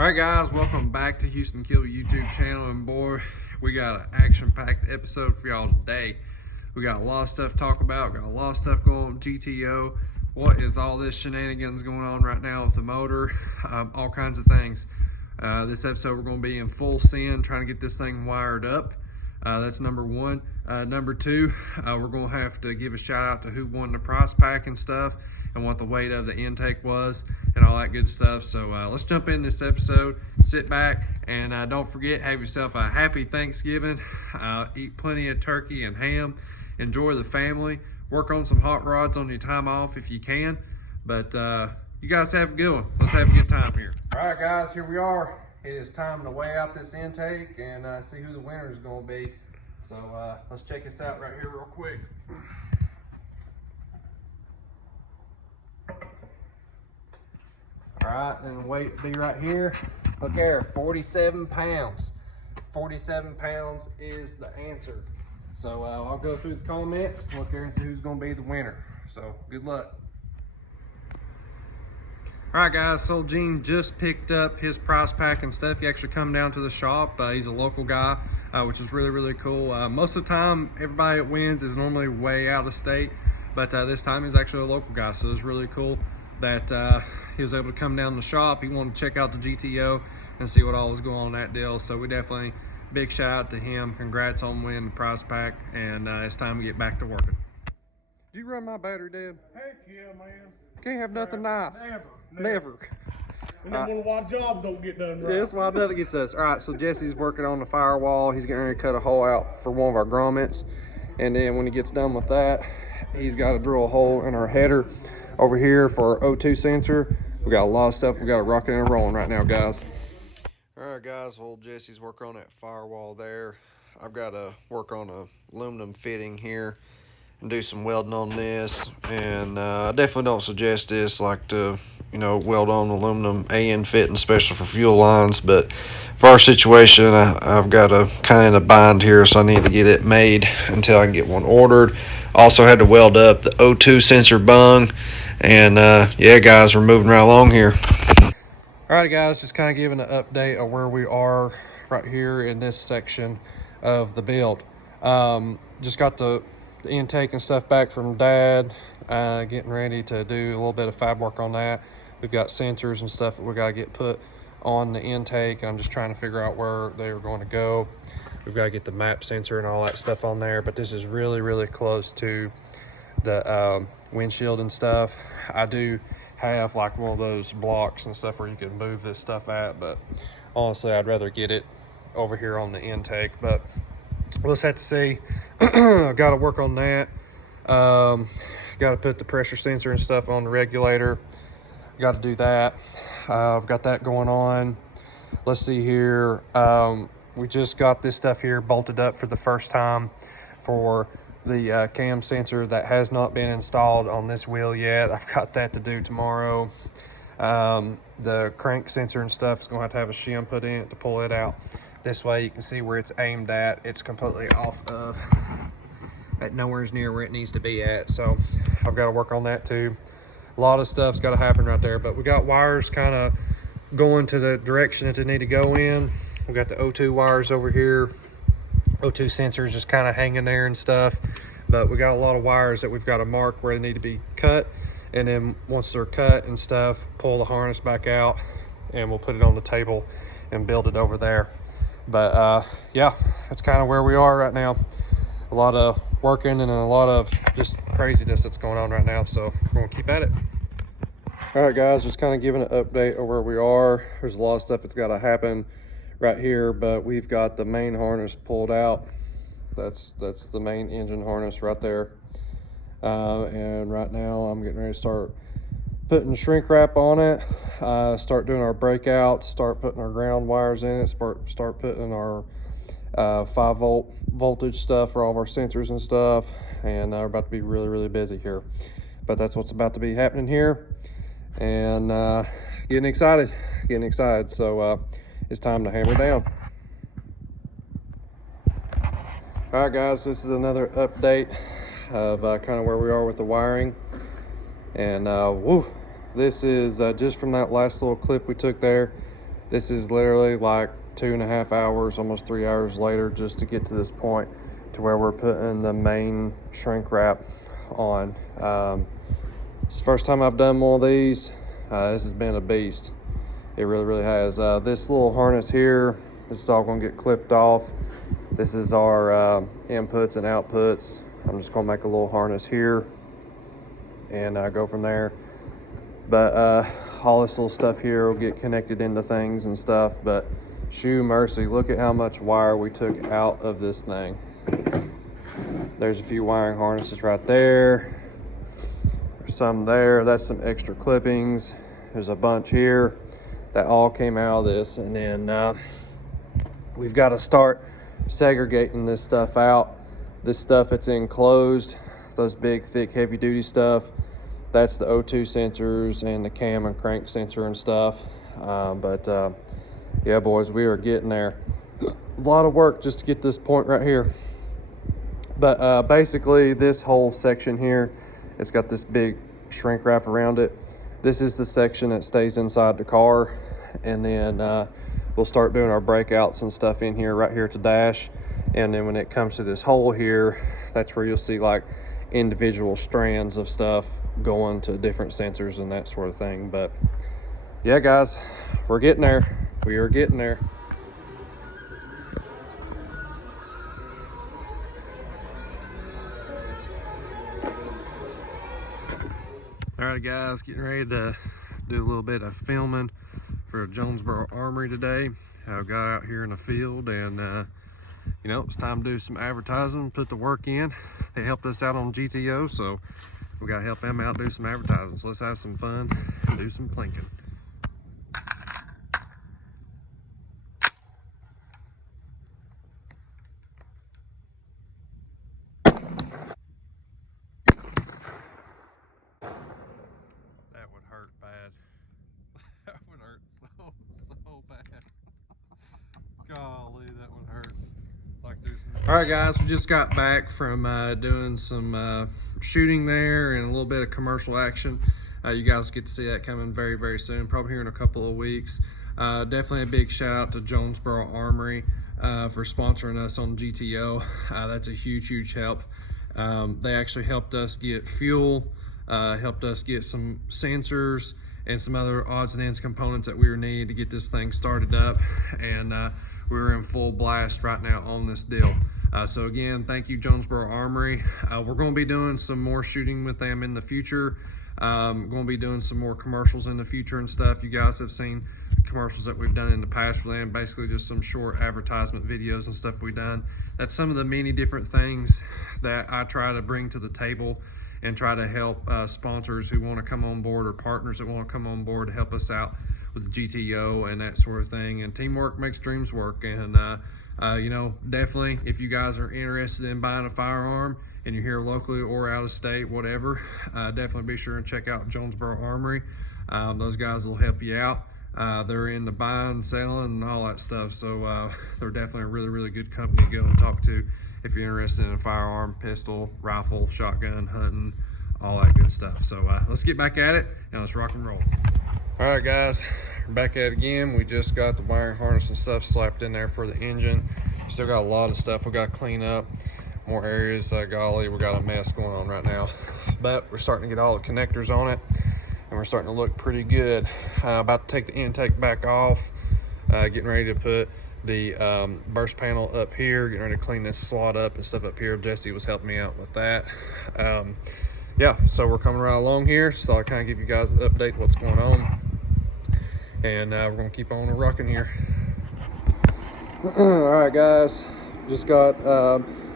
All right, guys, welcome back to Houston Kilby YouTube channel, and boy, we got an action-packed episode for y'all today. We got a lot of stuff to talk about, got a lot of stuff going on with GTO. What is all this shenanigans going on right now with the motor? All kinds of things. This episode we're going to be in full send, trying to get this thing wired up. That's number one. Number two, we're going to have to give a shout out to who won the prize pack and stuff, and what the weight of the intake was and all that good stuff. So let's jump in this episode, sit back, and don't forget, have yourself a happy Thanksgiving. Eat plenty of turkey and ham, enjoy the family, work on some hot rods on your time off if you can. But you guys have a good one. Let's have a good time here. All right, guys, here we are. It is time to weigh out this intake and see who the winner is going to be. So let's check this out right here real quick. All right, and the weight will be right here. Look there, 47 pounds. 47 pounds is the answer. So I'll go through the comments, look there and see who's going to be the winner. So good luck. All right, guys, so Gene just picked up his prize pack and stuff. He actually come down to the shop. He's a local guy, which is really, really cool. Most of the time, everybody that wins is normally way out of state, but this time he's actually a local guy, so it's really cool that he was able to come down to the shop. He wanted to check out the GTO and see what all was going on in that deal. So we definitely, big shout out to him. Congrats on winning the prize pack, and it's time to get back to working. Did you run my battery, Dad? Heck yeah, man. Can't have nothing nice. Never. And then one of our jobs don't get done right. Yeah, that's why nothing gets us. All right, so Jesse's working on the firewall. He's getting ready to cut a hole out for one of our grommets. And then when he gets done with that, he's got to drill a hole in our header over here for our O2 sensor. We got a lot of stuff we got to rocking and rolling right now, guys. All right, guys, well, Jesse's working on that firewall there. I've got to work on a aluminum fitting here and do some welding on this. And I definitely don't suggest this, like to, weld on aluminum AN fitting, especially for fuel lines. But for our situation, I've got a kind of in a bind here, so I need to get it made until I can get one ordered. Also had to weld up the O2 sensor bung. And yeah, guys, we're moving right along here. All right, guys, just kind of giving an update of where we are right here in this section of the build. Just got the intake and stuff back from Dad, getting ready to do a little bit of fab work on that. We've got sensors and stuff that we got to get put on the intake. I'm just trying to figure out where they are going to go. We've got to get the map sensor and all that stuff on there, but this is really, really close to the windshield and stuff. I do have like one of those blocks and stuff where you can move this stuff at, but honestly I'd rather get it over here on the intake. But we'll just have to see. I got to work on that. Got to put the pressure sensor and stuff on the regulator. Got to do that. I've got that going on. Let's see here. We just got this stuff here bolted up for the first time for the cam sensor that has not been installed on this wheel yet. I've got that to do tomorrow. The crank sensor and stuff is going to have a shim put in it to pull it out. This way you can see where it's aimed at. It's completely off of, at nowhere near where it needs to be at. So I've got to work on that too. A lot of stuff's got to happen right there, but we got wires kind of going to the direction that they need to go in. We got the O2 wires over here. O2 sensors just kind of hanging there and stuff, but we got a lot of wires that we've got to mark where they need to be cut, and then once they're cut and stuff, pull the harness back out and we'll put it on the table and build it over there. But yeah, that's kind of where we are right now. A lot of working and a lot of just craziness that's going on right now, so we're gonna keep at it. All right, guys, just kind of giving an update of where we are. There's a lot of stuff that's got to happen right here, but we've got the main harness pulled out. That's the main engine harness right there. And right now I'm getting ready to start putting shrink wrap on it, start doing our breakouts, start putting our ground wires in it, start putting our 5-volt voltage stuff for all of our sensors and stuff. And we're about to be really, really busy here, but that's what's about to be happening here. And getting excited. So it's time to hammer down. All right, guys, this is another update of kind of where we are with the wiring. And this is just from that last little clip we took there. This is literally like 2.5 hours, almost 3 hours later, just to get to this point to where we're putting the main shrink wrap on. It's the first time I've done one of these. This has been a beast. It really has. This little harness here, this is all gonna get clipped off. This is our inputs and outputs. I'm just gonna make a little harness here and go from there. But all this little stuff here will get connected into things and stuff. But shoo mercy, look at how much wire we took out of this thing. There's a few wiring harnesses right there. There's some there. That's some extra clippings. There's a bunch here. That all came out of this. And then we've got to start segregating this stuff out. This stuff that's enclosed, those big, thick, heavy-duty stuff, that's the O2 sensors and the cam and crank sensor and stuff. Yeah, boys, we are getting there. A lot of work just to get this point right here. But basically, this whole section here, it's got this big shrink wrap around it. This is the section that stays inside the car. And then we'll start doing our breakouts and stuff in here, right here at the dash. And then when it comes to this hole here, that's where you'll see like individual strands of stuff going to different sensors and that sort of thing. But yeah, guys, we're getting there. We are getting there. All right, guys, getting ready to do a little bit of filming for Jonesboro Armory today. I've got out here in the field, and you know, it's time to do some advertising, put the work in. They helped us out on GTO, so we got to help them out, do some advertising. So let's have some fun and do some plinking. That would hurt bad. That would hurt so bad. Golly, that would hurt. All right, guys, we just got back from doing some shooting there and a little bit of commercial action. You guys get to see that coming very soon, probably here in a couple of weeks. Definitely a big shout out to Jonesboro Armory for sponsoring us on GTO. That's a huge help. They actually helped us get fuel, helped us get some sensors and some other odds and ends components that we were needing to get this thing started up. And we're in full blast right now on this deal. So again, thank you, Jonesboro Armory. We're going to be doing some more shooting with them in the future. Going to be doing some more commercials in the future and stuff. You guys have seen commercials that we've done in the past for them, basically just some short advertisement videos and stuff we've done. That's some of the many different things that I try to bring to the table and try to help sponsors who want to come on board or partners that want to come on board to help us out with GTO and that sort of thing. And teamwork makes dreams work. And you know, definitely, if you guys are interested in buying a firearm and you're here locally or out of state, whatever, definitely be sure and check out Jonesboro Armory. Those guys will help you out. They're into buying, selling, and all that stuff. So they're definitely a really good company to go and talk to if you're interested in a firearm, pistol, rifle, shotgun, hunting, all that good stuff. So let's get back at it and let's rock and roll. All right, guys, we're back at it again. We just got the wiring harness and stuff slapped in there for the engine. Still got a lot of stuff we got to clean up. More areas, golly, we got a mess going on right now. But we're starting to get all the connectors on it, and we're starting to look pretty good. About to take the intake back off, getting ready to put the burst panel up here, getting ready to clean this slot up and stuff up here. Jesse was helping me out with that. Yeah, so we're coming right along here, so I'll kind of give you guys an update what's going on. And we're gonna keep on rocking here. All right, guys, just got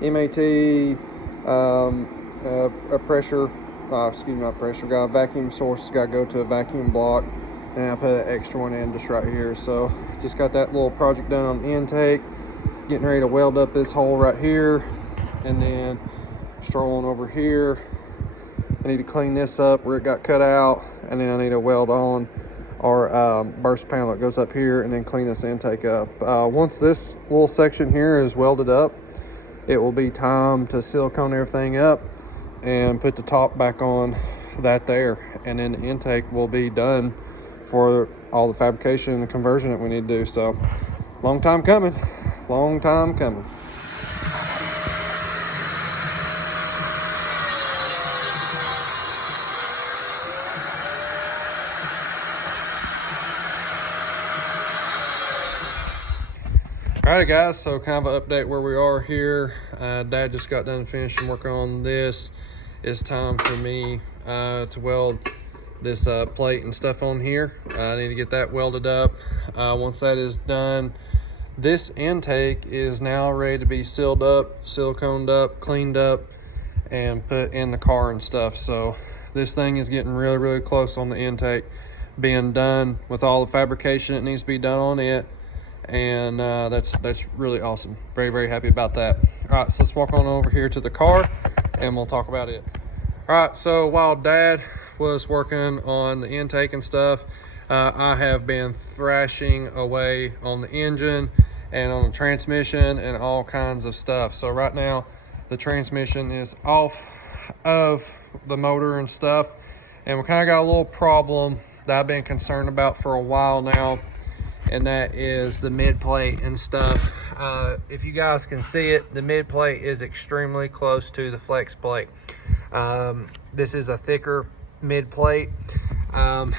MAT, a pressure, excuse me, not pressure, got a vacuum source, got to go to a vacuum block, and I put an extra one in just right here. So just got that little project done on the intake, getting ready to weld up this hole right here, and then strolling over here. I need to clean this up where it got cut out, and then I need to weld on our burst panel that goes up here, and then clean this intake up. Once this little section here is welded up, it will be time to silicone everything up and put the top back on that there, and then the intake will be done for all the fabrication and conversion that we need to do. So long time coming, long time coming. All right, guys, so kind of an update where we are here. Dad just got done finishing working on this. It's time for me to weld this plate and stuff on here. I need to get that welded up. Once that is done, this intake is now ready to be sealed up, siliconed up, cleaned up, and put in the car and stuff. So this thing is getting really, really close on the intake being done with all the fabrication that needs to be done on it. And that's really awesome. Very, very happy about that. All right, so let's walk on over here to the car and we'll talk about it. All right, so while Dad was working on the intake and stuff, I have been thrashing away on the engine and on the transmission and all kinds of stuff. So right now the transmission is off of the motor and stuff, and we kind of got a little problem that I've been concerned about for a while now, and that is the mid plate and stuff. If you guys can see it, the mid plate is extremely close to the flex plate. This is a thicker mid plate, and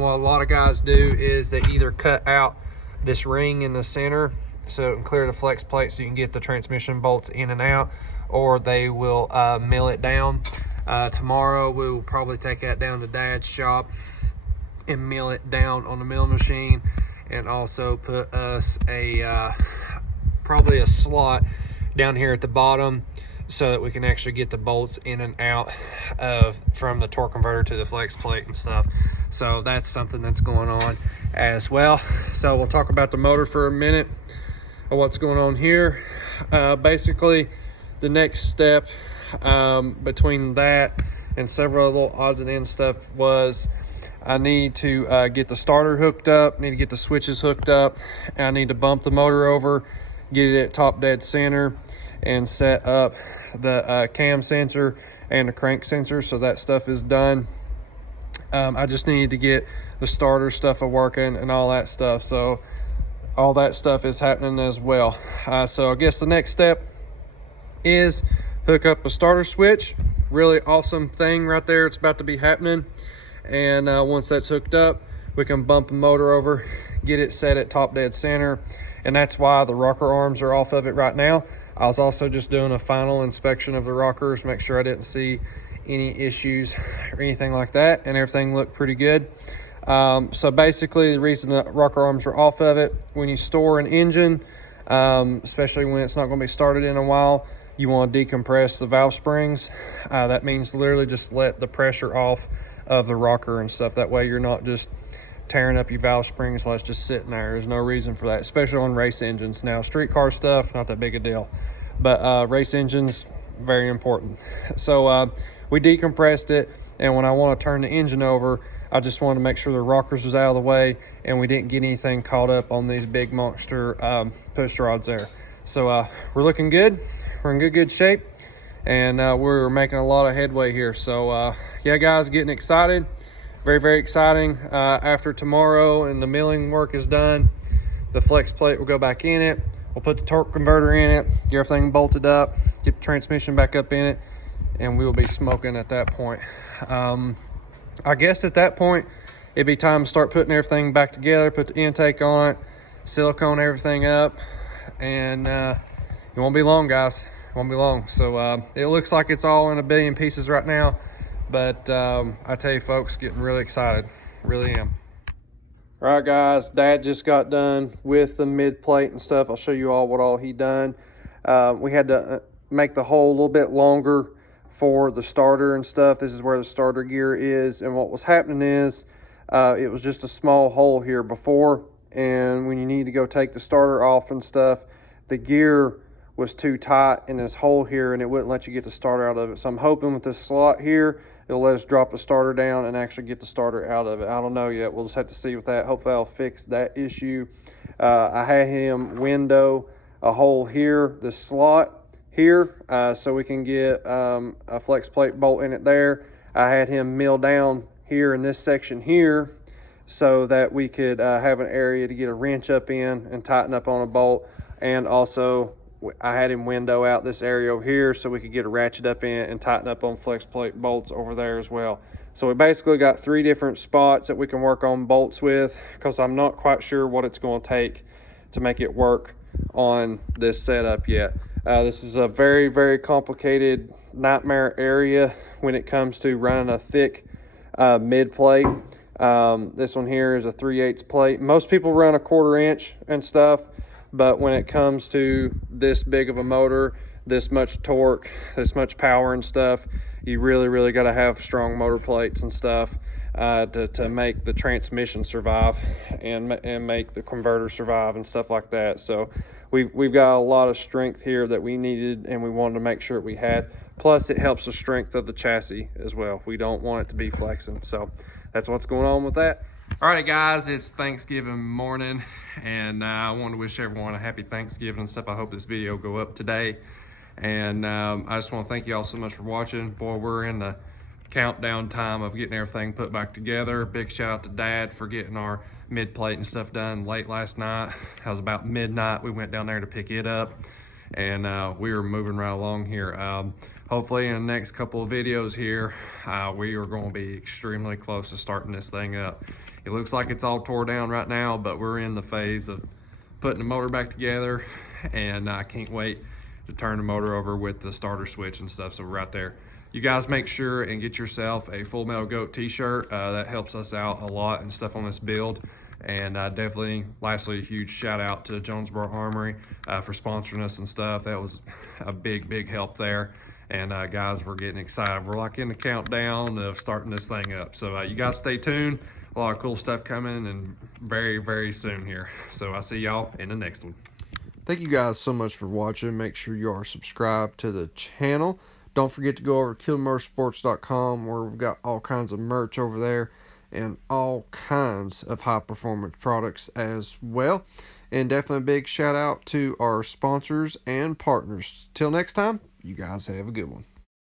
what a lot of guys do is they either cut out this ring in the center so it can clear the flex plate so you can get the transmission bolts in and out, or they will mill it down. Tomorrow we will probably take that down to Dad's shop and mill it down on the milling machine, and also put us a probably a slot down here at the bottom so that we can actually get the bolts in and out from the torque converter to the flex plate and stuff. So that's something that's going on as well. So we'll talk about the motor for a minute of what's going on here. Basically the next step between that and several little odds and ends stuff was I need to get the starter hooked up, need to get the switches hooked up. I need to bump the motor over, get it at top dead center, and set up the cam sensor and the crank sensor. So that stuff is done. I just need to get the starter stuff working and all that stuff. So all that stuff is happening as well. So I guess the next step is hook up a starter switch. Really awesome thing right there. It's about to be happening. And once that's hooked up, we can bump the motor over, get it set at top dead center, and that's why the rocker arms are off of it right now. I was also just doing a final inspection of the rockers, make sure I didn't see any issues or anything like that, and everything looked pretty good. So basically the reason the rocker arms are off of it, when you store an engine, especially when it's not going to be started in a while, you want to decompress the valve springs. That means literally just let the pressure off of the rocker and stuff. That way you're not just tearing up your valve springs while it's just sitting there. There's no reason for that, especially on race engines. Now street car stuff, not that big a deal, but race engines, very important. So we decompressed it, and when I want to turn the engine over, I just wanted to make sure the rockers was out of the way and we didn't get anything caught up on these big monster push rods there. So we're looking good, we're in good shape, and we're making a lot of headway here. So yeah guys, getting excited, very exciting. After tomorrow and the milling work is done, the flex plate will go back in it, we'll put the torque converter in it, get everything bolted up, get the transmission back up in it, and we will be smoking at that point. I guess at that point it'd be time to start putting everything back together, put the intake on it, silicone everything up, and it won't be long guys, it won't be long. So it looks like it's all in a billion pieces right now, but I tell you folks, getting really excited, really am. All right guys, Dad just got done with the mid plate and stuff. I'll show you all what all he done. We had to make the hole a little bit longer for the starter and stuff. This is where the starter gear is, and what was happening is it was just a small hole here before, and when you need to go take the starter off and stuff, the gear was too tight in this hole here and it wouldn't let you get the starter out of it. So I'm hoping with this slot here it'll let us drop the starter down and actually get the starter out of it. I don't know yet, we'll just have to see with that. Hopefully I'll fix that issue. I had him window a hole here, the slot here, so we can get a flex plate bolt in it there. I had him mill down here in this section here so that we could have an area to get a wrench up in and tighten up on a bolt. And also I had him window out this area over here so we could get a ratchet up in and tighten up on flex plate bolts over there as well. So we basically got 3 different spots that we can work on bolts with, because I'm not quite sure what it's going to take to make it work on this setup yet. This is a very, very complicated nightmare area when it comes to running a thick mid plate. This one here is a 3/8 plate. Most people run a 1/4 inch and stuff, but when it comes to this big of a motor, this much torque, this much power and stuff, you really got to have strong motor plates and stuff to make the transmission survive and make the converter survive and stuff like that. So we've got a lot of strength here that we needed, and we wanted to make sure we had. Plus, it helps the strength of the chassis as well. We don't want it to be flexing. So that's what's going on with that. All right, guys, it's Thanksgiving morning, and I want to wish everyone a happy Thanksgiving and stuff. I hope this video will go up today. And I just want to thank you all so much for watching. Boy, we're in the countdown time of getting everything put back together. Big shout out to Dad for getting our mid plate and stuff done late last night. It was about midnight. We went down there to pick it up, and we were moving right along here. Hopefully in the next couple of videos here, we are going to be extremely close to starting this thing up. It looks like it's all tore down right now, but we're in the phase of putting the motor back together, and I can't wait to turn the motor over with the starter switch and stuff. So we're right there. You guys make sure and get yourself a Full Metal Goat t-shirt. That helps us out a lot and stuff on this build. And definitely, lastly, a huge shout out to Jonesboro Armory for sponsoring us and stuff. That was a big help there. And guys, we're getting excited. We're like in the countdown of starting this thing up. So you guys stay tuned. A lot of cool stuff coming, and very soon here. So I'll see y'all in the next one. Thank you guys so much for watching. Make sure you are subscribed to the channel. Don't forget to go over to KillerMotorsports.com, where we've got all kinds of merch over there and all kinds of high performance products as well. And definitely a big shout out to our sponsors and partners. Till next time, you guys have a good one.